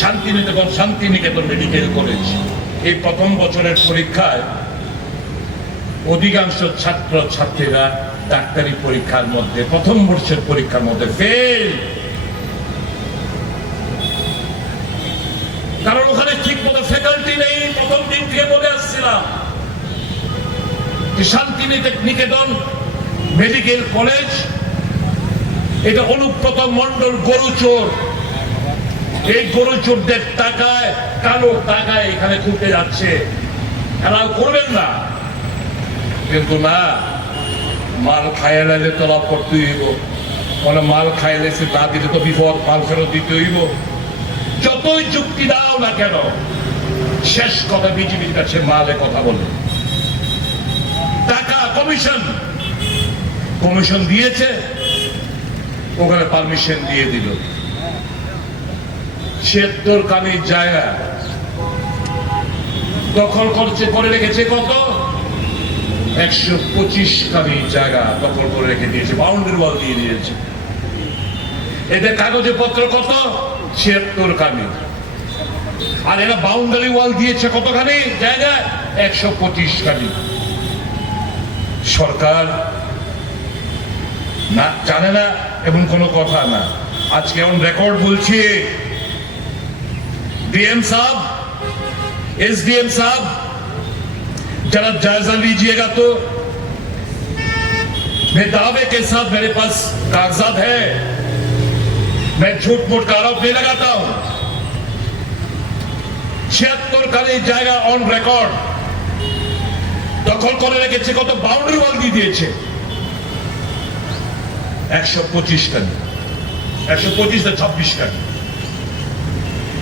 Santiniketan Santiniketan medical college এই প্রথম বছরের পরীক্ষায় অধিকাংশ ছাত্র ছাত্রীরা ডাক্তারি পরীক্ষার মধ্যে, প্রথম বর্ষের পরীক্ষার মধ্যে ফেল কারণ ওখানে ঠিক মতো ফ্যাকাল্টি নেই, প্রথম দিন থেকে বলে আসছিলাম শান্তি নিকেতন মেডিকেল কলেজ এটা অনুব্রত মন্ডল গরুচোর। এই গরুচোরদের টাকায় কালো টাকায় এখানে যাচ্ছে। করবেন না। কিন্তু না, মাল খাইলে তলব করতে হইব। মানে মাল তো বিপদ, মাল ফেরত দিতে হইব। যতই যুক্তি দাও না কেন, শেষ কথা বিজেপির কাছে মালে কথা বলে। টাকা, কমিশন। কমিশন দিয়েছে, ওখানে পারমিশন দিয়ে দিল। ছিয়াত্তর কানির জায়গা দখল করছে, করে রেখেছে কত? একশো পঁচিশ কানি জায়গা দখল করে রেখে দিয়েছে, বাউন্ডারি ওয়াল দিয়ে দিয়েছে। এদের কাগজে পত্র কত? ছিয়াত্তর কানি আর এরা বাউন্ডারি ওয়াল দিয়েছে কতখানি? জায়গা একশো পঁচিশ কানি সরকার না জানে না এবং কোনো কথা না। আজকে এমন রেকর্ড বলছি डीएम साहब एसडीएम साहब जरा जायजा लीजिएगा तो मैं दावे के साथ मेरे पास कागजात है मैं झूठ मूठ का आरोप नहीं लगाता हूं ছিয়াত্তর কালে জায়গা অন রেকর্ড দখল করে রেখেছে কত বাউন্ডারি ওয়াল দিয়ে দিয়েছে একশো পঁচিশ কানি একশো পঁচিশ না ছাব্বিশ কানি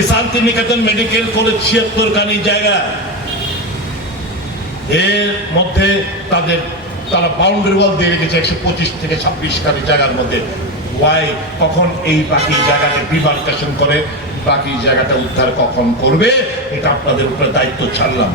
শান্তিনিকেতন মেডিকেল কলেজ ছিয়াত্তর খানি জায়গা। এর মধ্যে তাদের, তারা বাউন্ডারি ওয়াল দিয়ে রেখেছে একশো পঁচিশ থেকে ছাব্বিশ খানি জায়গার মধ্যে। ওয়াই কখন এই বাকি জায়গাটা ডিমার্কেশন করে, বাকি জায়গাটা উদ্ধার কখন করবে? এটা আপনাদের উপরে দায়িত্ব ছাড়লাম।